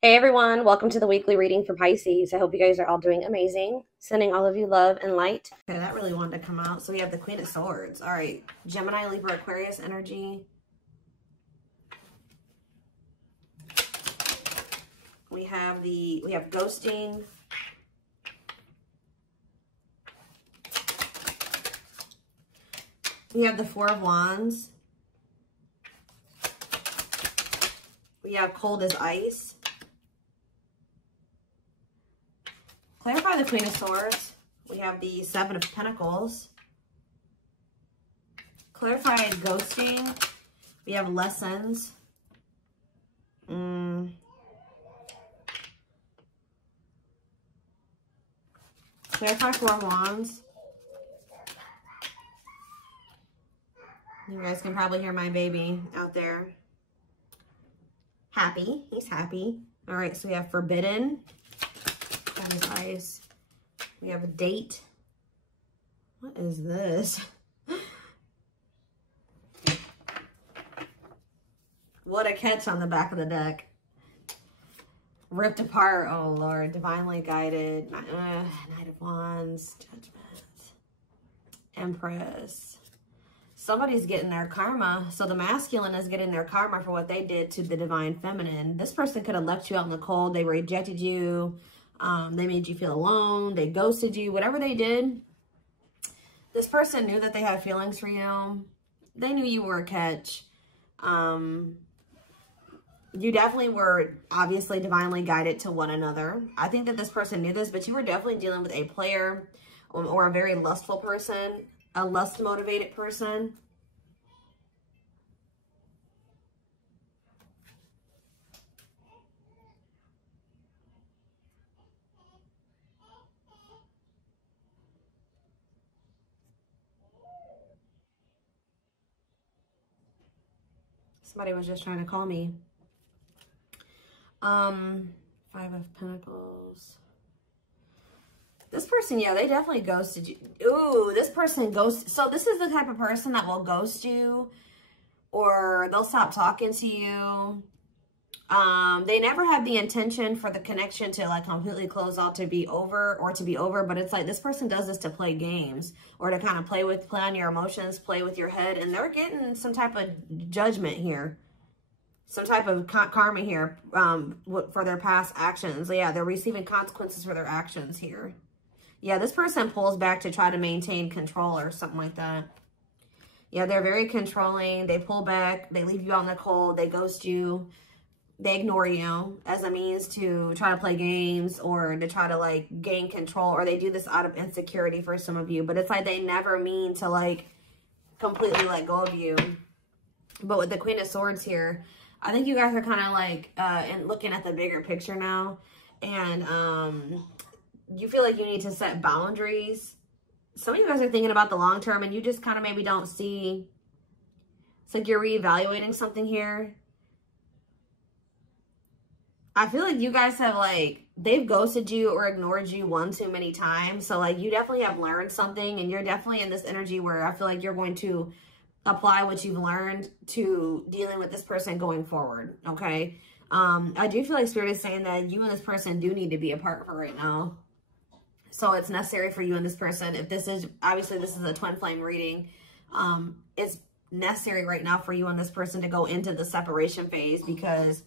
Hey everyone, welcome to the weekly reading for Pisces. I hope you guys are all doing amazing. Sending all of you love and light. Okay, that really wanted to come out. So we have the Queen of Swords. All right, Gemini, Libra, Aquarius energy. We have ghosting. We have the Four of Wands. We have cold as ice. Clarify the Queen of Swords. We have the Seven of Pentacles. Clarify ghosting. We have lessons. Clarify Four of Wands. You guys can probably hear my baby out there. Happy. He's happy. All right, so we have forbidden. That is nice. We have a date. What is this? What a catch on the back of the deck. Ripped apart. Oh, Lord. Divinely guided. Knight of Wands. Judgment. Empress. Somebody's getting their karma. So the masculine is getting their karma for what they did to the divine feminine. This person could have left you out in the cold. They rejected you. They made you feel alone. They ghosted you. Whatever they did, this person knew that they had feelings for you. They knew you were a catch. You definitely were obviously divinely guided to one another. I think that this person knew this, but you were definitely dealing with a player or a very lustful person. A lust-motivated person. Somebody was just trying to call me. Five of Pentacles. This person, yeah, they definitely ghosted you. Ooh, this person ghosts. So this is the type of person that will ghost you, or they'll stop talking to you. They never had the intention for the connection to like completely close out, to be over, but it's like this person does this to play games or to kind of play on your emotions, play with your head, and they're getting some type of judgment here. Some type of karma here for their past actions. Yeah, they're receiving consequences for their actions here. Yeah, this person pulls back to try to maintain control or something like that. Yeah, they're very controlling. They pull back. They leave you out in the cold. They ghost you. They ignore you as a means to try to play games or to try to like gain control, or they do this out of insecurity for some of you. But it's like they never mean to like completely let go of you. But with the Queen of Swords here, I think you guys are kind of like and looking at the bigger picture now, and you feel like you need to set boundaries. Some of you guys are thinking about the long term, and you just kind of maybe don't see. It's like you're reevaluating something here. I feel like you guys have like, they've ghosted you or ignored you one too many times. So like you definitely have learned something, and you're definitely in this energy where I feel like you're going to apply what you've learned to dealing with this person going forward. Okay. I do feel like Spirit is saying that you and this person do need to be apart for right now. So it's necessary for you and this person, if this is, obviously this is a twin flame reading, it's necessary right now for you and this person to go into the separation phase, because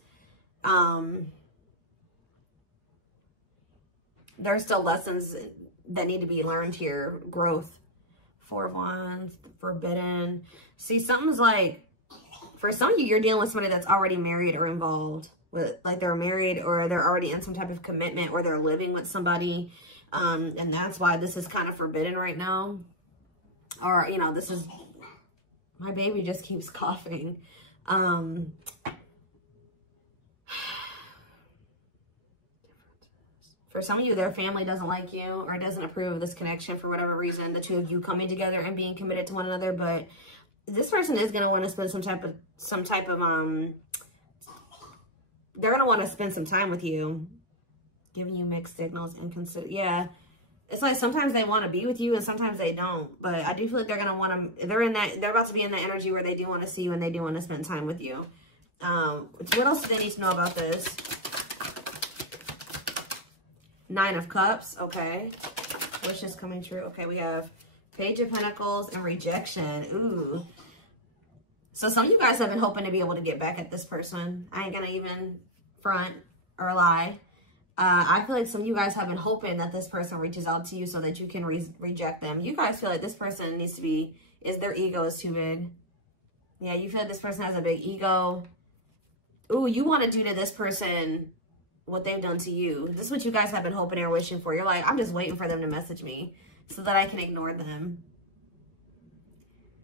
there's still lessons that need to be learned here. Growth. Four of Wands, forbidden. See, something's like, for some of you, you're dealing with somebody that's already married or involved with, like they're married or they're already in some type of commitment, or they're living with somebody. And that's why this is kind of forbidden right now. Or, you know, this is, my baby just keeps coughing. For some of you, their family doesn't like you or doesn't approve of this connection for whatever reason, the two of you coming together and being committed to one another. But this person is going to want to spend some type of, they're going to want to spend some time with you, giving you mixed signals and consider. Yeah. It's like sometimes they want to be with you and sometimes they don't. But I do feel like they're going to want to, they're about to be in that energy where they do want to see you and they do want to spend time with you. What else do they need to know about this? 9 of Cups. Okay. Wishes coming true. Okay, we have Page of Pentacles and rejection. Ooh. So some of you guys have been hoping to be able to get back at this person. I ain't gonna even front or lie. I feel like some of you guys have been hoping that this person reaches out to you so that you can reject them. You guys feel like this person needs to be, their ego is too big. Yeah, you feel like this person has a big ego. Ooh, you want to do to this person what they've done to you. This is what you guys have been hoping and wishing for. You're like, I'm just waiting for them to message me so that I can ignore them.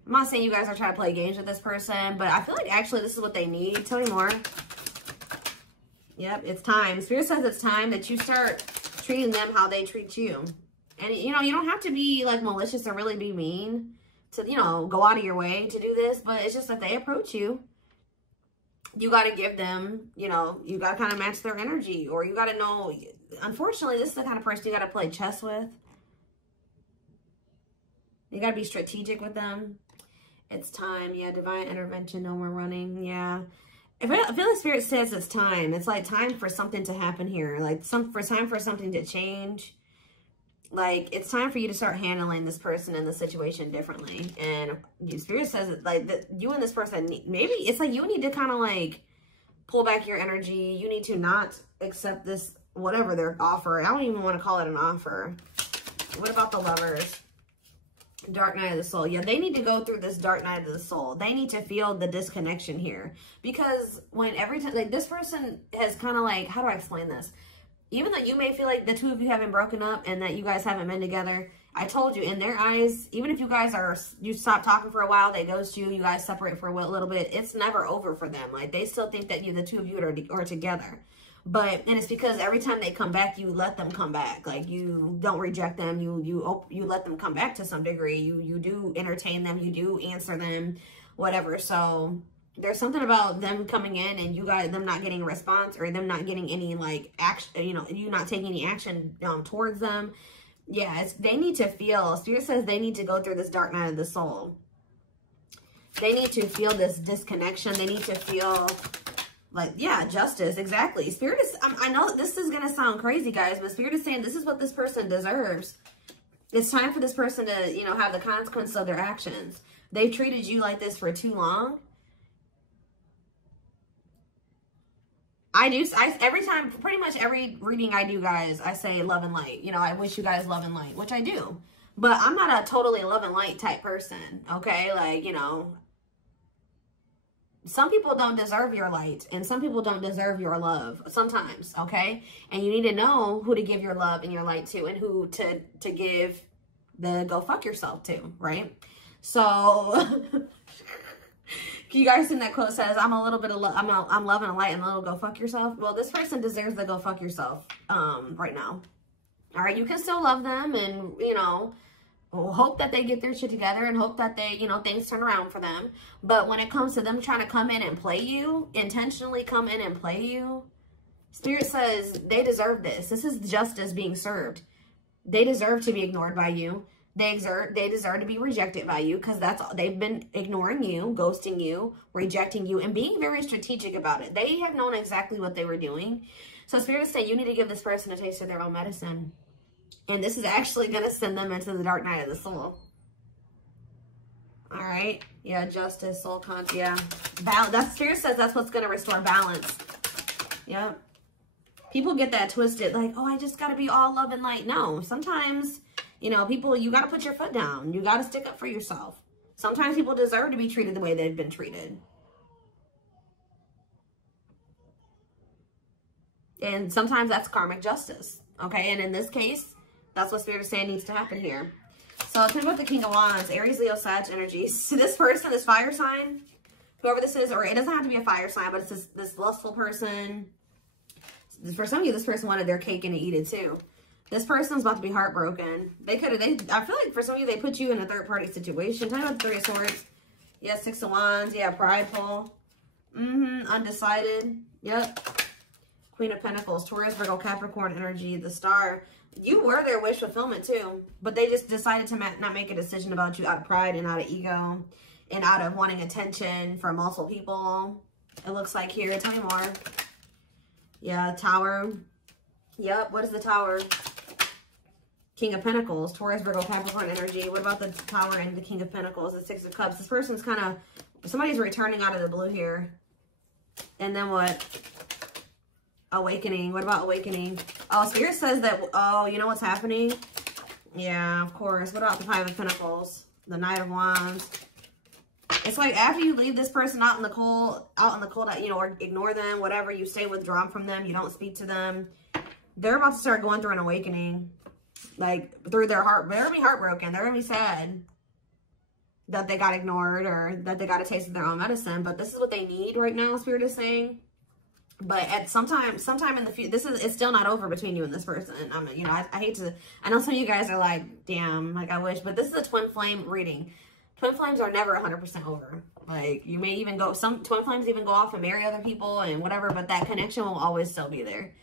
I'm not saying you guys are trying to play games with this person, but I feel like actually this is what they need. Tell me more. Yep, it's time. Spirit says it's time that you start treating them how they treat you. And, you know, you don't have to be, like, malicious or really be mean to, you know, go out of your way to do this. But it's just that they approach you. You got to give them, you know, you got to kind of match their energy. Or you got to know, unfortunately, this is the kind of person you got to play chess with. You got to be strategic with them. It's time. Yeah, divine intervention. No more running. Yeah. I feel like Spirit says it's time. It's like time for something to happen here. Like time for something to change. Like it's time for you to start handling this person and the situation differently. And Spirit says like that you and this person, maybe it's like you need to kind of like pull back your energy. You need to not accept this, whatever they're offering. I don't even want to call it an offer. What about the Lovers? Dark night of the soul. Yeah, they need to go through this dark night of the soul. They need to feel the disconnection here. Because when every time, like this person has kind of like, how do I explain this? Even though you may feel like the two of you haven't broken up and that you guys haven't been together, I told you, in their eyes, even if you guys you stop talking for a while, they ghost you, you guys separate for a little bit, it's never over for them. Like they still think that the two of you are together. And it's because every time they come back, you let them come back. Like you don't reject them. You let them come back to some degree. You do entertain them. You do answer them, whatever. So there's something about them coming in and them not getting a response or them not getting any like action, you know, you not taking any action towards them. Yeah, they need to feel, Spirit says they need to go through this dark night of the soul. They need to feel this disconnection. They need to feel like, yeah, justice, exactly. Spirit is, I know this is going to sound crazy, guys, but Spirit is saying this is what this person deserves. It's time for this person to, you know, have the consequences of their actions. They've treated you like this for too long. Every time, pretty much every reading I do, guys, I say love and light. You know, I wish you guys love and light, which I do. But I'm not a totally love and light type person, okay? Like, you know, some people don't deserve your light and some people don't deserve your love sometimes, okay? And you need to know who to give your love and your light to and who to give the go fuck yourself to, right? So you guys seen that quote says, I'm a little bit of I'm loving a light and a little go fuck yourself. Well, this person deserves the go fuck yourself right now. All right, you can still love them and, you know, hope that they get their shit together and hope that they, you know, things turn around for them. But when it comes to them trying to come in and play you, intentionally come in and play you, Spirit says they deserve this. This is justice being served. They deserve to be ignored by you. They deserve to be rejected by you because they've been ignoring you, ghosting you, rejecting you, and being very strategic about it. They have known exactly what they were doing. So Spirit is saying you need to give this person a taste of their own medicine. And this is actually going to send them into the dark night of the soul. All right. Yeah, justice, soul conscious. Yeah. That Spirit says that's what's going to restore balance. Yep. People get that twisted. Like, oh, I just got to be all love and light. No. Sometimes, you know, you got to put your foot down. You got to stick up for yourself. Sometimes people deserve to be treated the way they've been treated. And sometimes that's karmic justice. Okay. And in this case, that's what Spirit is saying needs to happen here. So tell me about the King of Wands, Aries, Leo, Sag energy. So this person, this fire sign, whoever this is, or it doesn't have to be a fire sign, but it's this lustful person. For some of you, this person wanted their cake and to eat it too. This person's about to be heartbroken. I feel like for some of you, they put you in a third party situation. Tell me about the Three of Swords. Yeah, Six of Wands. Yeah, prideful. Undecided. Yep. Queen of Pentacles, Taurus, Virgo, Capricorn energy, the Star. You were their wish fulfillment too, but they just decided to not make a decision about you out of pride and out of ego and out of wanting attention from multiple people. It looks like here. Tell me more. Yeah, Tower. Yep. What is the Tower? King of Pentacles, Taurus, Virgo, Capricorn energy. What about the Tower and the King of Pentacles, the Six of Cups? This person's kind of, somebody's returning out of the blue here. And then what? Awakening. What about awakening? Oh, Spirit says that, oh, you know what's happening? Yeah, of course. What about the Five of Pentacles? The Knight of Wands. It's like after you leave this person out in the cold, you know, or ignore them, whatever, you stay withdrawn from them, you don't speak to them, they're about to start going through an awakening. Like, through their heart, they're going to be heartbroken. They're going to be sad that they got ignored or that they got a taste of their own medicine. But this is what they need right now, Spirit is saying. But at sometime in the future, it's still not over between you and this person. You know, I hate to, I know some of you guys are like, damn, like I wish, but this is a twin flame reading. Twin flames are never 100% over. Like, you may even go, some twin flames even go off and marry other people and whatever, but that connection will always still be there.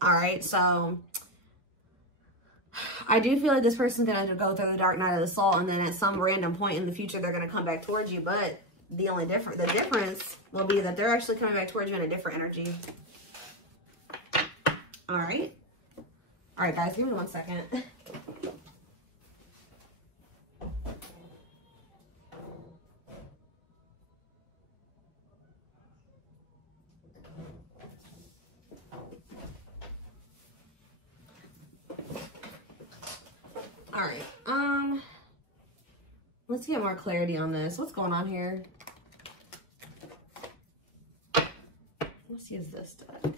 All right, so I do feel like this person's going to go through the dark night of the soul, and then at some random point in the future, they're going to come back towards you. But the difference will be that they're actually coming back towards you in a different energy. All right. All right, guys, give me 1 second. All right, let's get more clarity on this. What's going on here? Let's use this deck.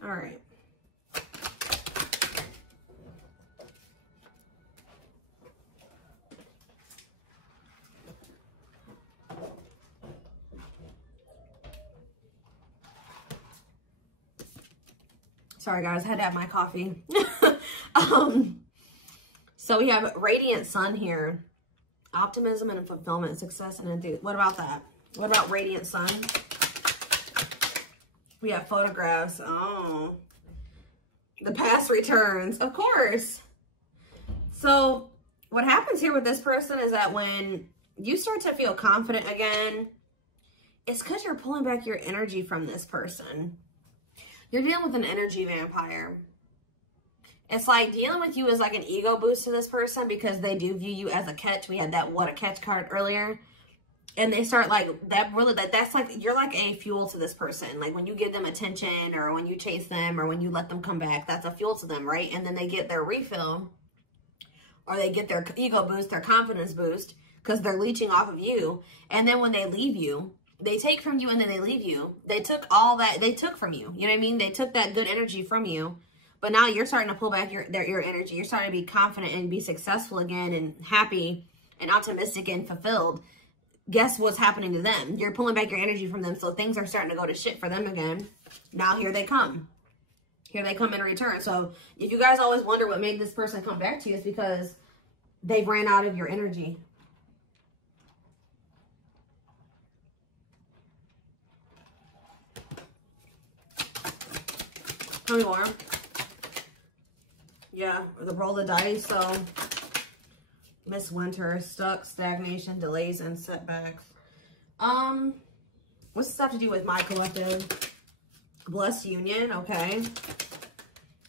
All right. Sorry guys, I had to have my coffee. So we have radiant sun here. Optimism and fulfillment, success and enthusiasm. What about that? What about radiant sun? We have photographs. Oh, the past returns, of course. So what happens here with this person is that when you start to feel confident again, it's because you're pulling back your energy from this person. You're dealing with an energy vampire. It's like dealing with you is like an ego boost to this person because they do view you as a catch. We had that what a catch card earlier. And they start like, that's like, you're like a fuel to this person. Like when you give them attention or when you chase them or when you let them come back, that's a fuel to them, right? And then they get their refill or they get their ego boost, their confidence boost because they're leeching off of you. And then when they leave you, they take from you and then they leave you. They took all that, they took from you. You know what I mean? They took that good energy from you. But now you're starting to pull back your energy. You're starting to be confident and be successful again and happy and optimistic and fulfilled. Guess what's happening to them? You're pulling back your energy from them, so things are starting to go to shit for them again. Now here they come. Here they come in return. So if you guys always wonder what made this person come back to you, it's because they've ran out of your energy. Tell me more. Yeah, the roll of dice, so Miss Winter, stuck, stagnation, delays, and setbacks. What's this have to do with my collective? Blessed union, okay.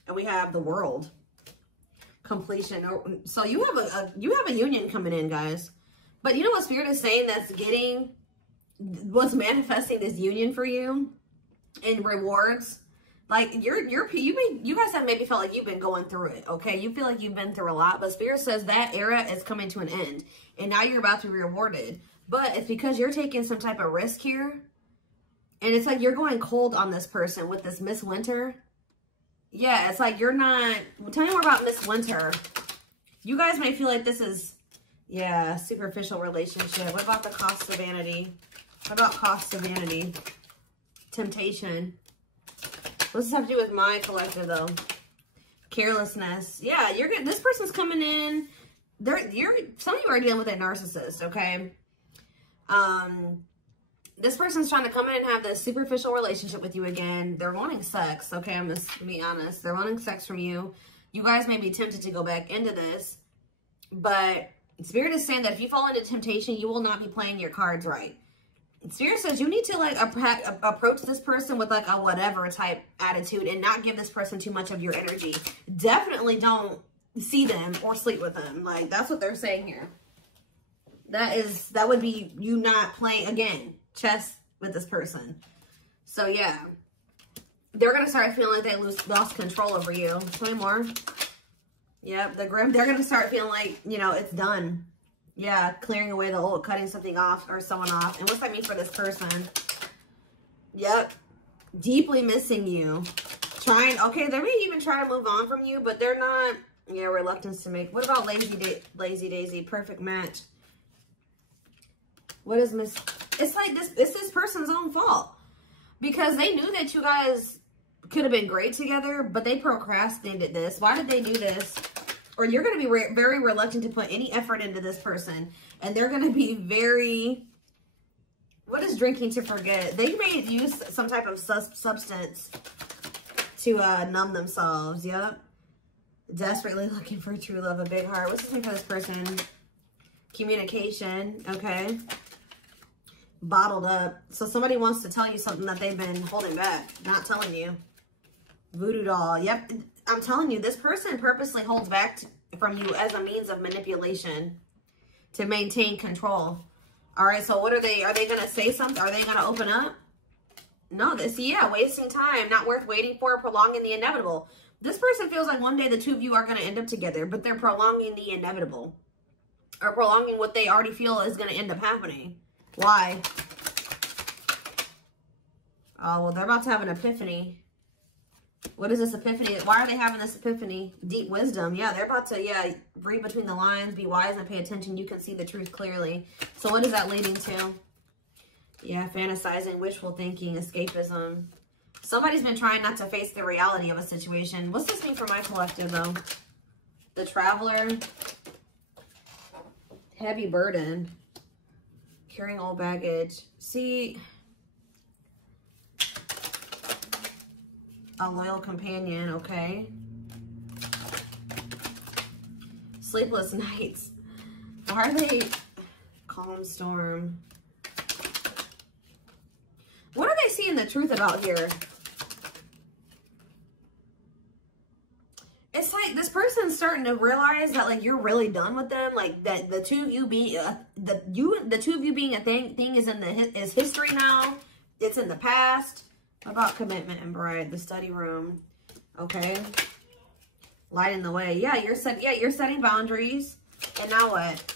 And we have the world. Completion. So you have a union coming in, guys. But you know what Spirit is saying what's manifesting this union for you in rewards? Like you guys have maybe felt like you've been going through it, okay? You feel like you've been through a lot, but Spirit says that era is coming to an end, and now you're about to be rewarded. But it's because you're taking some type of risk here, and it's like you're going cold on this person with this Miss Winter. Yeah, it's like you're not. Tell me more about Miss Winter. You guys may feel like this is, yeah, superficial relationship. What about the cost of vanity? What about cost of vanity? Temptation. What's this have to do with my collective, though? Carelessness. Yeah, this person's coming in. Some of you are dealing with a narcissist, okay? This person's trying to come in and have this superficial relationship with you again. They're wanting sex. Okay, I'm going to be honest. They're wanting sex from you. You guys may be tempted to go back into this. But Spirit is saying that if you fall into temptation, you will not be playing your cards right. Spirit says you need to like approach this person with like a whatever type attitude and not give this person too much of your energy. Definitely don't see them or sleep with them. Like, that's what they're saying here. That would be you not playing, again, chess with this person. So yeah, they're going to start feeling like they lost control over you. Tell me more. Yep, they're going to start feeling like, you know, it's done. Yeah, clearing away the old, cutting something off or someone off. And what's that mean for this person? Yep, deeply missing you. Trying, okay, they may even try to move on from you, but they're not, yeah, reluctance to make. What about Lazy Daisy? Perfect match. What is Miss? It's like it's this person's own fault. Because they knew that you guys could have been great together, but they procrastinated this. Why did they do this? Or you're going to be very reluctant to put any effort into this person. And they're going to be very... What is drinking to forget? They may use some type of substance to numb themselves. Yep. Desperately looking for true love, a big heart. What's the thing for this person? Communication. Okay. Bottled up. So somebody wants to tell you something that they've been holding back, not telling you. Voodoo doll. Yep. I'm telling you, this person purposely holds back from you as a means of manipulation to maintain control. All right. So what are they going to say something? Are they going to open up? No, yeah, wasting time, not worth waiting for, prolonging the inevitable. This person feels like one day the two of you are going to end up together, but they're prolonging the inevitable or prolonging what they already feel is going to end up happening. Why? Oh, well, they're about to have an epiphany. What is this epiphany? Why are they having this epiphany? Deep wisdom. Yeah, they're about to, yeah, read between the lines, be wise and pay attention. You can see the truth clearly. So what is that leading to? Yeah, fantasizing, wishful thinking, escapism. Somebody's been trying not to face the reality of a situation. What's this mean for my collective, though? The Traveler. Heavy burden. Carrying old baggage. See... A loyal companion, okay. Sleepless nights. Why are they... Calm storm. What are they seeing the truth about here? It's like this person's starting to realize that like you're really done with them. Like that the two of you being the two of you being a thing is history now. It's in the past. About commitment and bride, the study room. Okay. Lighting the way. Yeah, you're setting boundaries. And now what?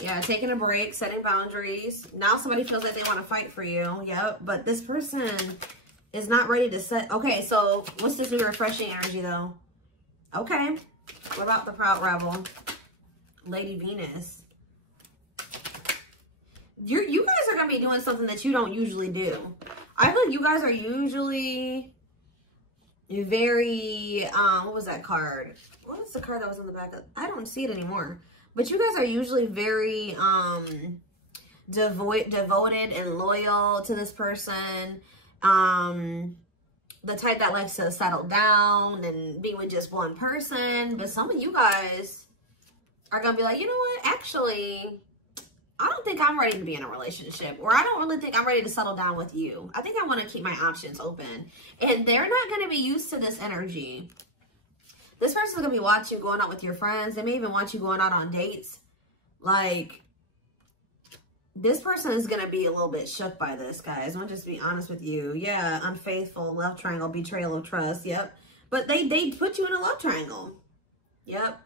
Yeah, taking a break, setting boundaries. Now somebody feels like they want to fight for you. Yep. But this person is not ready to set. Okay, so what's this new refreshing energy though? Okay. What about the Proud Rebel? Lady Venus. You guys are going to be doing something that you don't usually do. I feel like you guys are usually very, what was that card? What was the card that was on the back? I don't see it anymore. But you guys are usually very devoted and loyal to this person. The type that likes to settle down and be with just one person. But some of you guys are going to be like, you know what? Actually... I don't think I'm ready to be in a relationship, or I don't really think I'm ready to settle down with you. I think I want to keep my options open. And they're not going to be used to this energy. This person's going to be watching you going out with your friends. They may even want you going out on dates. Like, this person is going to be a little bit shook by this, guys. I'm going to just be honest with you. Yeah, unfaithful, love triangle, betrayal of trust. Yep. But they put you in a love triangle. Yep.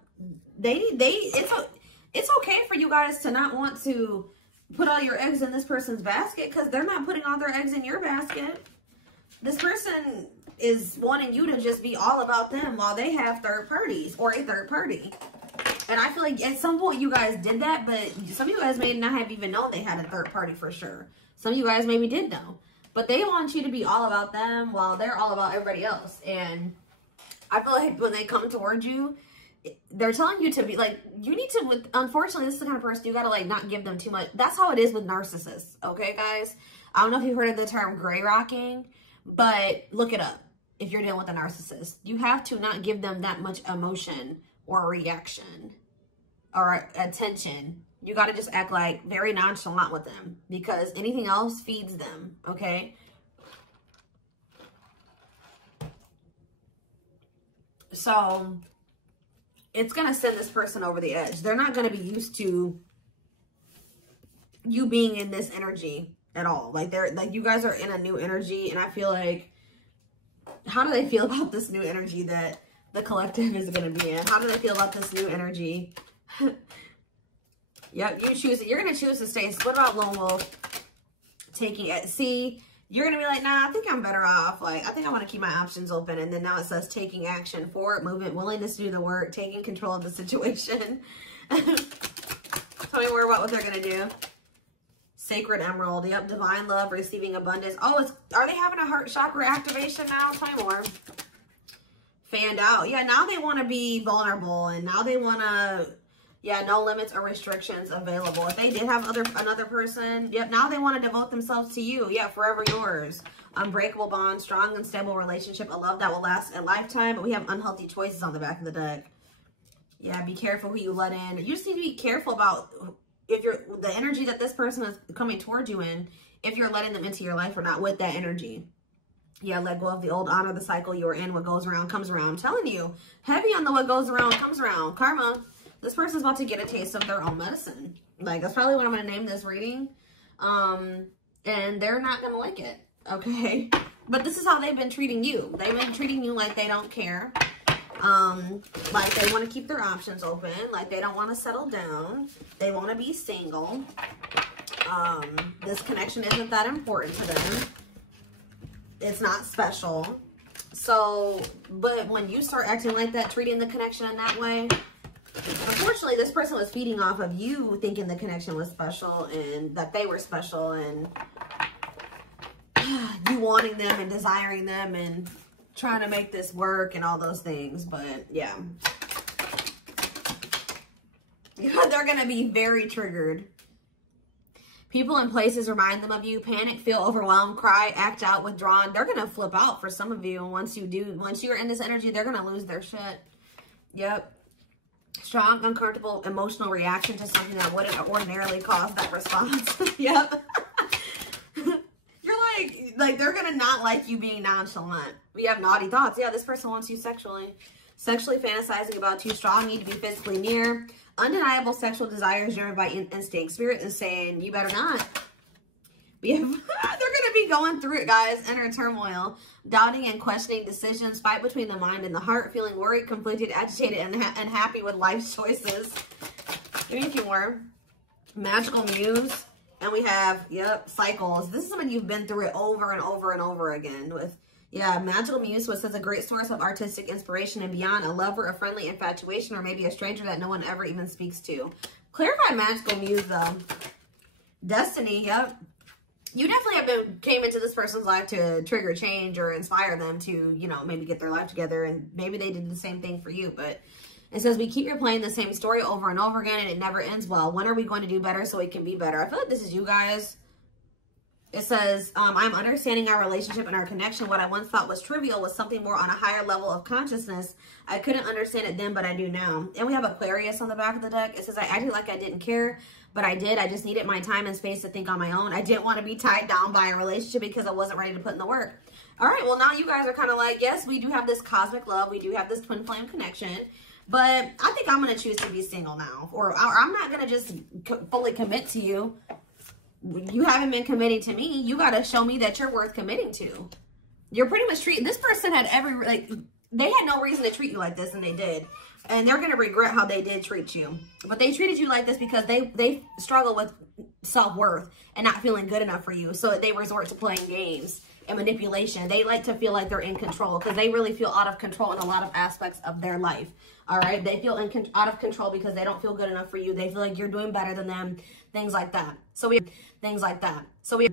It's okay for you guys to not want to put all your eggs in this person's basket because they're not putting all their eggs in your basket. This person is wanting you to just be all about them while they have third parties or a third party. And I feel like at some point you guys did that, but some of you guys may not have even known they had a third party for sure. Some of you guys maybe did know. But they want you to be all about them while they're all about everybody else. And I feel like when they come towards you, they're telling you to be like, you need to, unfortunately, this is the kind of person you got to like not give them too much. That's how it is with narcissists. Okay, guys? I don't know if you've heard of the term gray rocking, but look it up. If you're dealing with a narcissist, you have to not give them that much emotion or reaction or attention. You got to just act like very nonchalant with them, because anything else feeds them. Okay. So it's going to send this person over the edge. They're not going to be used to you being in this energy at all. Like they're like, you guys are in a new energy. And I feel like, how do they feel about this new energy that the collective is going to be in? How do they feel about this new energy? Yep, you choose it. You're going to choose to stay. What about lone wolf? Taking it. See, you're going to be like, nah, I think I'm better off. Like, I think I want to keep my options open. And then now it says taking action, forward movement, willingness to do the work, taking control of the situation. Tell me more about what they're going to do. Sacred emerald. Yep, divine love, receiving abundance. Oh, are they having a heart chakra activation now? Tell me more. Fanned out. Yeah, now they want to be vulnerable. And now they want to... Yeah, no limits or restrictions available. If they did have another person, yep, now they want to devote themselves to you. Yeah, forever yours. Unbreakable bond, strong and stable relationship, a love that will last a lifetime. But we have unhealthy choices on the back of the deck. Yeah, be careful who you let in. You just need to be careful about if you're the energy that this person is coming towards you in, if you're letting them into your life or not with that energy. Yeah, let go of the old, honor the cycle you were in. What goes around comes around. I'm telling you, heavy on the what goes around comes around. Karma. This person's about to get a taste of their own medicine. Like, that's probably what I'm going to name this reading. And they're not going to like it. Okay? But this is how they've been treating you. They've been treating you like they don't care. Like they want to keep their options open. Like they don't want to settle down. They want to be single. This connection isn't that important to them. It's not special. So, but when you start acting like that, treating the connection in that way... Unfortunately, this person was feeding off of you thinking the connection was special and that they were special and you wanting them and desiring them and trying to make this work and all those things. But yeah, they're going to be very triggered. People and places remind them of you. Panic, feel overwhelmed, cry, act out, withdrawn. They're going to flip out for some of you. And once you're in this energy, they're going to lose their shit. Yep. Strong, uncomfortable, emotional reaction to something that wouldn't ordinarily cause that response. Yep. You're like they're going to not like you being nonchalant. We have naughty thoughts. Yeah, this person wants you sexually. Sexually fantasizing about too strong, need to be physically near. Undeniable sexual desires driven by instinct. Spirit is saying, you better not. We have, they're going to be going through it, guys. Inner turmoil. Doubting and questioning decisions. Fight between the mind and the heart. Feeling worried, conflicted, agitated, and unhappy with life's choices. Give me a few more. Magical muse. And we have, yep, cycles. This is something you've been through it over and over and over again with. Yeah, magical muse was a great source of artistic inspiration and beyond. A lover, a friendly infatuation, or maybe a stranger that no one ever even speaks to. Clarify magical muse, though. Destiny, yep. You definitely came into this person's life to trigger change or inspire them to, you know, maybe get their life together. And maybe they did the same thing for you. But it says, we keep replaying the same story over and over again and it never ends well. When are we going to do better so it can be better? I feel like this is you guys. It says, I'm understanding our relationship and our connection. What I once thought was trivial was something more on a higher level of consciousness. I couldn't understand it then, but I do now. And we have Aquarius on the back of the deck. It says, I acted like I didn't care, but I did. I just needed my time and space to think on my own. I didn't want to be tied down by a relationship because I wasn't ready to put in the work. All right, well, now you guys are kind of like, yes, we do have this cosmic love. We do have this twin flame connection. But I think I'm going to choose to be single now. Or I'm not going to just fully commit to you. You haven't been committing to me. You got to show me that you're worth committing to. You're pretty much treating... This person had they had no reason to treat you like this, and they did. And they're going to regret how they did treat you. But they treated you like this because they struggle with self-worth and not feeling good enough for you. So they resort to playing games and manipulation. They like to feel like they're in control because they really feel out of control in a lot of aspects of their life. All right? They feel out of control because they don't feel good enough for you. They feel like you're doing better than them. Things like that. So we